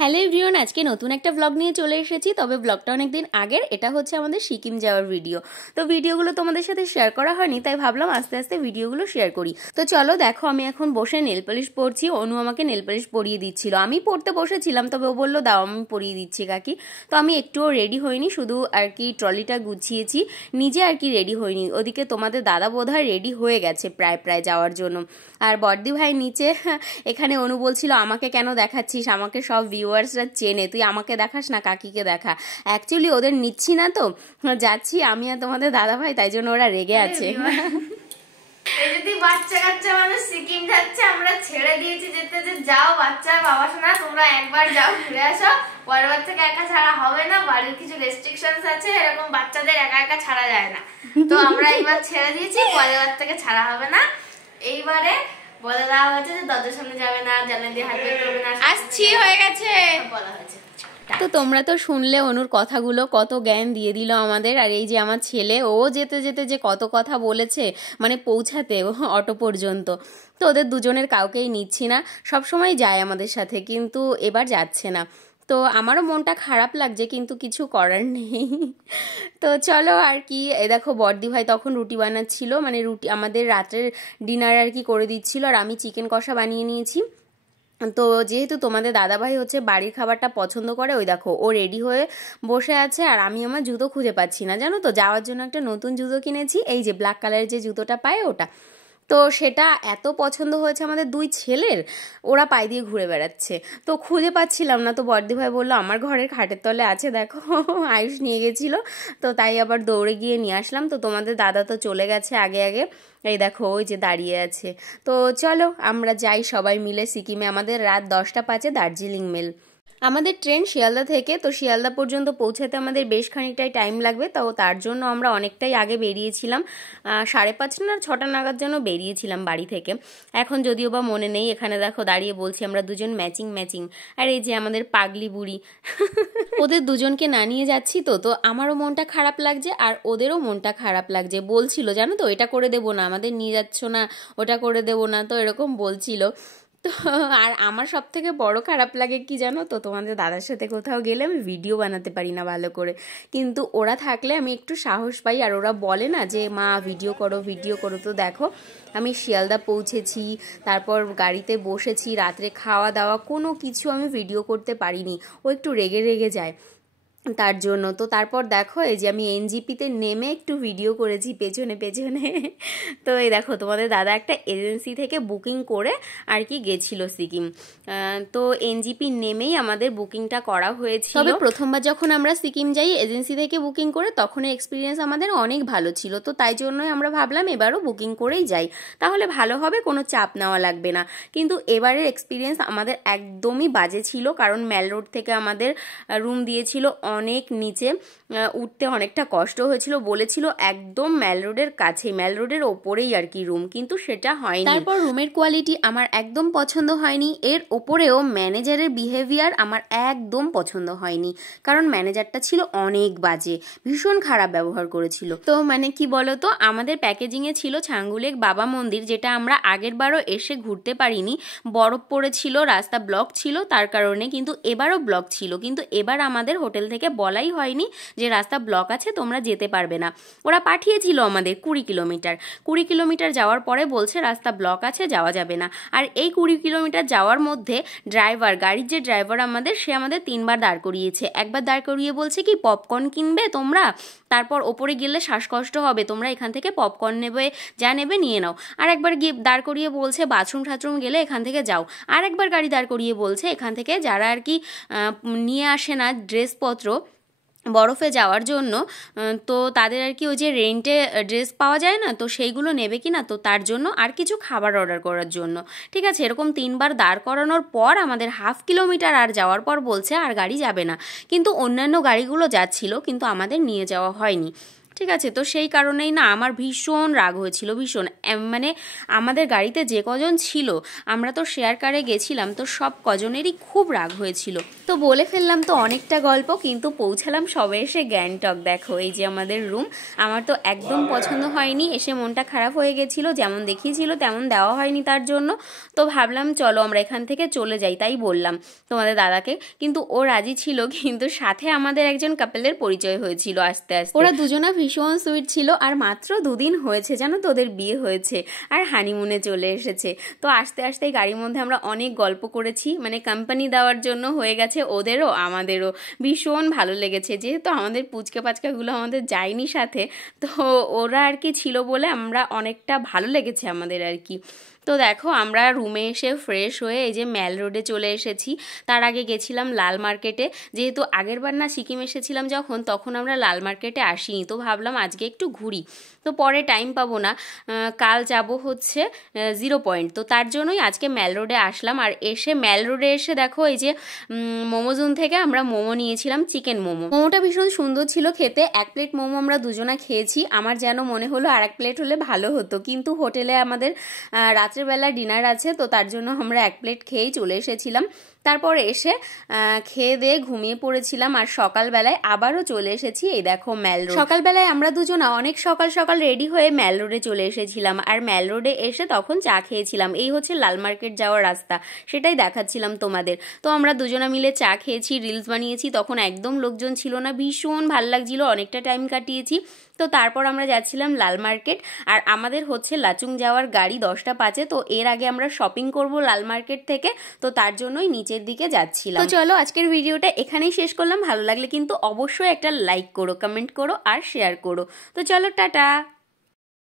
Hello everyone, আজকে নতুন একটা ব্লগ নিয়ে চলে এসেছি। তবে ব্লগটা অনেক দিন আগের, এটা হচ্ছে আমাদের সিকিম যাওয়ার ভিডিও। তো ভিডিওগুলো তোমাদের সাথে শেয়ার করা হয়নি, তাই ভাবলাম আস্তে আস্তে ভিডিওগুলো শেয়ার করি। তো চলো দেখো, আমি এখন বসে নেল পালিশ পরছি। অনু আমাকে নেল পালিশ পরিয়ে দিচ্ছিল, আমি পড়তে বসেছিলাম, তবে ও বললো দাও আমি পরিয়ে দিচ্ছি কাকি। তো আমি একটুও রেডি হইনি, শুধু আর কি ট্রলিটা গুছিয়েছি, নিজে আর কি রেডি হইনি। ওদিকে তোমাদের দাদা বোধহয় রেডি হয়ে গেছে প্রায় যাওয়ার জন্য। আর বড়দি ভাই নিচে, এখানে অনু বলছিল আমাকে কেন দেখাচ্ছিস, আমাকে সব ভিউয়ার্সরা চেনে, তুই আমাকে দেখাস না কাকিকে দেখা। অ্যাকচুয়ালি ওদের নিচ্ছি না, তো যাচ্ছি আমি আর তোমাদের দাদা ভাই, তাই জন্য ওরা রেগে আছে। যদি বাচ্চা কাচ্চা মানুষ সিকিম যাচ্ছে, আমরা ছেড়ে দিয়েছি যেতে, যে যাও বাচ্চা বাবা শোনা তোমরা একবার যাও ঘুরে আসো, পরের বার থেকে একা ছাড়া হবে না, বাড়ির কিছু রেস্ট্রিকশনস আছে, এরকম বাচ্চাদের একা একা ছাড়া যায় না। তো আমরা এইবার ছেড়ে দিয়েছি, পরের বার থেকে ছাড়া হবে না। এইবারে বলে দেওয়া হয়েছে যে দরজার সামনে যাবে না, জানলা দিয়ে হাত বের করবে না, আসছি হয়ে গেছে বলা হয়েছে। তো তোমরা তো শুনলে অনুর কথাগুলো, কত জ্ঞান দিয়ে দিল আমাদের। আর এই যে আমার ছেলে, ও যেতে যেতে যে কত কথা বলেছে, মানে পৌঁছাতে অটো পর্যন্ত। তো ওদের দুজনের কাউকেই নিচ্ছি না, সবসময় যায় আমাদের সাথে, কিন্তু এবার যাচ্ছে না। তো আমারও মনটা খারাপ লাগছে, কিন্তু কিছু করার নেই। তো চলো আর কি, এই দেখো বড়দি ভাই তখন রুটি বানাচ্ছিল, মানে রুটি আমাদের রাত্রের ডিনার আর কি করে দিচ্ছিল, আর আমি চিকেন কষা বানিয়ে নিয়েছি। তো যেহেতু তোমাদের দাদাভাই হচ্ছে বাড়ির খাবারটা পছন্দ করে, ওই দেখো ও রেডি হয়ে বসে আছে, আর আমি আমার জুতো খুঁজে পাচ্ছি না, জানো তো। যাওয়ার জন্য একটা নতুন জুতো কিনেছি, এই যে ব্ল্যাক কালারের যে জুতোটা পায় ওটা। তো সেটা এত পছন্দ হয়েছে আমাদের দুই ছেলের, ওরা পায়ে দিয়ে ঘুরে বেড়াচ্ছে। তো খুঁজে পাচ্ছিলাম না, তো বড়দি ভাই বললো আমার ঘরের খাটের তলে আছে, দেখো। আয়ুষ নিয়ে গেছিলো, তো তাই আবার দৌড়ে গিয়ে নিয়ে আসলাম। তো তোমাদের দাদা তো চলে গেছে আগে আগে, এই দেখো ওই যে দাঁড়িয়ে আছে। তো চলো আমরা যাই সবাই মিলে সিকিমে। আমাদের রাত 10টা 5 দার্জিলিং মেল। আমাদের ট্রেন শিয়ালদা থেকে, তো শিয়ালদা পর্যন্ত পৌঁছাতে আমাদের বেশ খানিকটাই টাইম লাগবে। তো তার জন্য আমরা অনেকটাই আগে বেরিয়েছিলাম, 5:30 না 6টা নাগাদ যেন বেরিয়েছিলাম বাড়ি থেকে। এখন যদিও বা মনে নেই। এখানে দেখো দাঁড়িয়ে বলছি আমরা দুজন ম্যাচিং। আর এই যে আমাদের পাগলি বুড়ি, ওদের দুজনকে না নিয়ে যাচ্ছি। তো আমারও মনটা খারাপ লাগছে, আর ওদেরও মনটা খারাপ লাগছে। বলছিল জানো তো, এটা করে দেবো না, আমাদের নিয়ে যাচ্ছ না, ওটা করে দেবো না, তো এরকম বলছিল। তো আর আমার সব থেকে বড় খারাপ লাগে কি জানো তো, তোমাদের দাদার সাথে কোথাও গেলে আমি ভিডিও বানাতে পারি না ভালো করে, কিন্তু ওরা থাকলে আমি একটু সাহস পাই। আর ওরা বলে না যে মা ভিডিও করো। তো দেখো আমি শিয়ালদা পৌঁছেছি, তারপর গাড়িতে বসেছি, রাত্রে খাওয়া দাওয়া কোনো কিছু আমি ভিডিও করতে পারিনি। ও একটু রেগে যায় তার জন্য। তো তারপর দেখো এই যে আমি এনজিপিতে নেমে একটু ভিডিও করেছি পেছনে। তো এই দেখো তোমাদের দাদা একটা এজেন্সি থেকে বুকিং করে আর কি গেছিল সিকিম। তো এনজিপি নেমেই আমাদের বুকিংটা করা হয়েছিল। তবে প্রথমবার যখন আমরা সিকিম যাই এজেন্সি থেকে বুকিং করে, তখন এক্সপিরিয়েন্স আমাদের অনেক ভালো ছিল। তো তাই জন্যই আমরা ভাবলাম এবারও বুকিং করেই যাই, তাহলে ভালো হবে, কোনো চাপ নেওয়া লাগবে না। কিন্তু এবারের এক্সপিরিয়েন্স আমাদের একদমই বাজে ছিল, কারণ ম্যাল রোড থেকে আমাদের রুম দিয়েছিল অনেক নিচে, উঠতে অনেকটা কষ্ট হয়েছিল। বলেছিল একদম ম্যাল রোডের কাছে, ম্যাল রোডের ওপরেই আর কি রুম, কিন্তু সেটা হয়নি। তারপর রুমের কোয়ালিটি আমার একদম পছন্দ হয়নি। এর ওপরেও ম্যানেজারের বিহেভিয়ার আমার একদম পছন্দ হয়নি, কারণ ম্যানেজারটা ছিল অনেক বাজে, ভীষণ খারাপ ব্যবহার করেছিল। তো মানে কি বলতো, আমাদের প্যাকেজিংয়ে ছিল ছাঙ্গুলেক বাবা মন্দির, যেটা আমরা আগের বারও এসে ঘুরতে পারিনি, বরফ পড়েছিল, রাস্তা ব্লক ছিল তার কারণে, কিন্তু এবারও ব্লক ছিল। কিন্তু এবার আমাদের হোটেল থেকে বলাই হয়নি যে রাস্তা ব্লক আছে, তোমরা যেতে পারবে না। ওরা পাঠিয়েছিল আমাদের 20 কিলোমিটার যাওয়ার পরে বলছে রাস্তা ব্লক আছে, যাওয়া যাবে না। আর এই 20 কিলোমিটার যাওয়ার মধ্যে গাড়ির যে ড্রাইভার আমাদের, সে আমাদের 3বার দাঁড় করিয়েছে। একবার দাঁড় করিয়ে বলছে কি পপকর্ন কিনবে তোমরা, তারপর ওপরে গেলে শ্বাসকষ্ট হবে, তোমরা এখান থেকে পপকর্ন নেবে, যা নেবে নিয়ে নাও। আর একবার গিয়ে দাঁড় করিয়ে বলছে বাথরুম গেলে এখান থেকে যাও। আর একবার গাড়ি দাঁড় করিয়ে বলছে এখান থেকে যারা আর কি নিয়ে আসে না ড্রেসপত্র বরফে যাওয়ার জন্য, তো তাদের আর কি ওই যে রেন্টে ড্রেস পাওয়া যায় না, তো সেইগুলো নেবে কি না, তো তার জন্য আর কিছু খাবার অর্ডার করার জন্য। ঠিক আছে, এরকম 3বার দাঁড় করানোর পর আমাদের 1/2 কিলোমিটার আর যাওয়ার পর বলছে আর গাড়ি যাবে না। কিন্তু অন্যান্য গাড়িগুলো যাচ্ছিল, কিন্তু আমাদের নিয়ে যাওয়া হয়নি। ঠিক আছে। তো সেই কারণেই না আমার ভীষণ রাগ হয়েছিল, ভীষণ। মানে আমাদের গাড়িতে যে কজন ছিল, আমরা তো শেয়ার কারে গেছিলাম, তো সব কজনেরই খুব রাগ হয়েছিল। তো বলে ফেললাম তো অনেকটা গল্প, কিন্তু পৌঁছালাম সবে এসে গ্যাংটক। দেখো এই যে আমাদের রুম, আমার তো একদম পছন্দ হয়নি, এসে মনটা খারাপ হয়ে গেছিল, যেমন দেখিয়েছিল তেমন দেওয়া হয়নি তার জন্য। তো ভাবলাম চলো আমরা এখান থেকে চলে যাই, তাই বললাম তোমাদের দাদাকে, কিন্তু ও রাজি ছিল। কিন্তু সাথে আমাদের একজন কাপেলের পরিচয় হয়েছিল আস্তে আস্তে। ওরা দুজনা ভীষণ সুইট ছিল, আর মাত্র 2 দিন হয়েছে জানো তো ওদের বিয়ে হয়েছে, আর হানিমুনে চলে এসেছে। তো আস্তে আস্তে গাড়ির মধ্যে আমরা অনেক গল্প করেছি, মানে কোম্পানি দেওয়ার জন্য হয়ে গেছে ওদেরও আমাদেরও। ভীষণ ভালো লেগেছে, যেহেতু আমাদের পুচকে পাচকাগুলো আমাদের যায়নি সাথে, তো ওরা আর কি ছিল বলে আমরা অনেকটা ভালো লেগেছে আমাদের আর কি। তো দেখো আমরা রুমে এসে ফ্রেশ হয়ে এই যে ম্যাল রোডে চলে এসেছি। তার আগে গেছিলাম লাল মার্কেটে, যেহেতু আগেরবার না সিকিম এসেছিলাম যখন, তখন আমরা লাল মার্কেটে আসিনি, তো ভাবলাম আজকে একটু ঘুরি। তো পরে টাইম পাবো না, কাল যাব হচ্ছে 0 পয়েন্ট, তো তার জন্যই আজকে ম্যাল রোডে আসলাম। আর এসে ম্যাল রোডে এসে দেখো এই যে মোমোজুন থেকে আমরা মোমো নিয়েছিলাম, চিকেন মোমো। মোমোটা ভীষণ সুন্দর ছিল খেতে। 1 প্লেট মোমো আমরা দুজনা খেয়েছি। আমার যেন মনে হলো আর 1 প্লেট হলে ভালো হতো, কিন্তু হোটেলে আমাদের রাত্রেবেলা ডিনার আছে, তো তার জন্য আমরা 1 প্লেট খেয়েই চলে এসেছিলাম। তারপর এসে খেয়ে দিয়ে ঘুমিয়ে পড়েছিলাম, আর সকালবেলায় আবারও চলে এসেছি এই দেখো ম্যাল রোড। সকালবেলায় আমরা দুজনা অনেক সকাল সকাল রেডি হয়ে ম্যাল রোডে চলে এসেছিলাম, আর ম্যাল রোডে এসে তখন চা খেয়েছিলাম। এই হচ্ছে লাল মার্কেট যাওয়ার রাস্তা, সেটাই দেখাচ্ছিলাম তোমাদের। তো আমরা দুজনা মিলে চা খেয়েছি, রিলস বানিয়েছি, তখন একদম লোকজন ছিল না, ভীষণ ভাল লাগছিল, অনেকটা টাইম কাটিয়েছি। তো তারপর আমরা যাচ্ছিলাম লাল মার্কেট, আর আমাদের হচ্ছে লাচুং যাওয়ার গাড়ি 10টা 5-এ। তো এর আগে আমরা শপিং করব লাল মার্কেট থেকে, তো তার জন্যই নিচের দিকে যাচ্ছিলাম। তো চলো আজকের ভিডিওটা এখানেই শেষ করলাম। ভালো লাগলে কিন্তু অবশ্যই একটা লাইক করো, কমেন্ট করো আর শেয়ার করো। তো চলো টাটা।